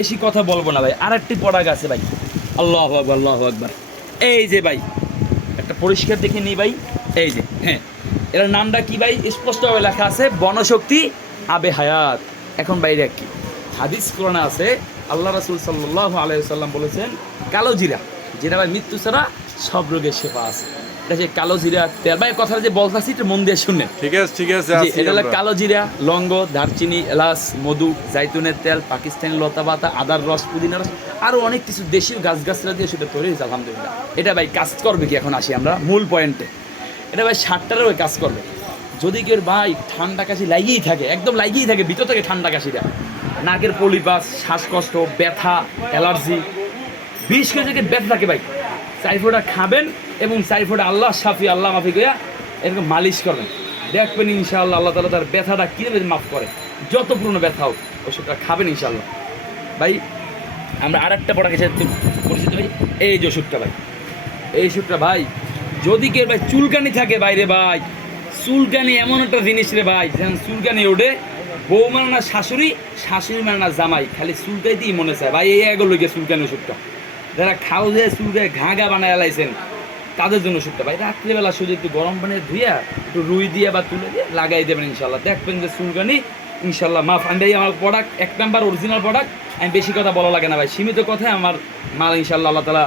বেশি কথা বলবো না ভাই, আর একটি প্রোডাক্ট আছে ভাই। আল্লাহু আকবার, আল্লাহু আকবার। এই যে ভাই একটা পরিষ্কার দেখে নিই ভাই, এই যে, হ্যাঁ, এর নামটা কি ভাই? স্পষ্টভাবে লেখা আছে বনশক্তি আবে হায়াত। এখন বাইরে কি হাদিস কোরআনে আছে, আল্লাহ রাসূল সাল্লাল্লাহু আলাইহি ওয়াসাল্লাম বলেছেন কালো জিরা, যেটা ভাই মৃত্যু ছাড়া সব রোগের শেফা আছে। এটা সেই কালো জিরা তেল ভাই, কথাটা যে বলতাছি একটু মন দিয়ে শুনে। ঠিক আছে ঠিক আছে, জি, এটা হলো কালো জিরা, লং, দারচিনি, এলাচ, মধু, জাইতুনের তেল, পাকিস্তানি লতা পাতা, আদার রস, পুদিনার রস, আরও অনেক কিছু দেশীয় গাছগাছরা দিয়ে সেটা তৈরি হয়েছে আলহামদুলিল্লাহ। এটা ভাই কাজ করবে কি? এখন আসি আমরা মূল পয়েন্টে। এটা ভাই 60টারও কাজ করবে। যদি কেউ ভাই ঠান্ডা কাশি লাগিয়েই থাকে, একদম লাগিয়েই থাকে ভিতর থেকে ঠান্ডা কাশিটা, নাকের পলিপাস, শ্বাসকষ্ট, ব্যথা, অ্যালার্জি, বিশ করে থেকে ব্যথা থাকে ভাই, সাইফোটা খাবেন এবং সাইফোটা আল্লাহ শাফি আল্লাহ মাফি গিয়া এরকম মালিশ করবেন, দেখবেন ইনশাআল্লাহ আল্লাহ তাআলা তার ব্যথাটা কীভাবে মাফ করে। যত পুরনো ব্যথা হোক ওষুধটা খাবেন ইনশাআল্লাহ। ভাই আমরা আর একটা প্রোডাক্ট হিসেবে পরিচিত ভাই, এই যে ওষুধটা ভাই, এই ওষুধটা ভাই যদি কেউ ভাই চুলকানি থাকে বাইরে ভাই, চুলকানি এমন একটা জিনিস রে ভাই, যেমন চুলকানি ওঠে, বউ মানে না শাশুড়ি, শাশুড়ি মানে না জামাই, খালি চুলকাইতেই মনে চায় ভাই, এই এগুলো গিয়ে চুলকানি ওষুধটা। যারা খাও যে চুলকে ঘা ঘা বানায় লাইছেন তাদের জন্য ওষুধটা ভাই, রাত্রিবেলা শুধু একটু গরম পানি ধুইয়া একটু রুই দিয়ে বা তুলে দিয়ে লাগাই দেবেন ইনশাল্লাহ, দেখবেন যে চুলকানি ইনশাল্লাহ মাফ। আমি ভাই আমার প্রোডাক্ট 1 নাম্বার অরিজিনাল প্রোডাক্ট, আমি বেশি কথা বলা লাগে না ভাই, সীমিত কথায় আমার মাল ইনশাল্লাহ আল্লাহ তাআলা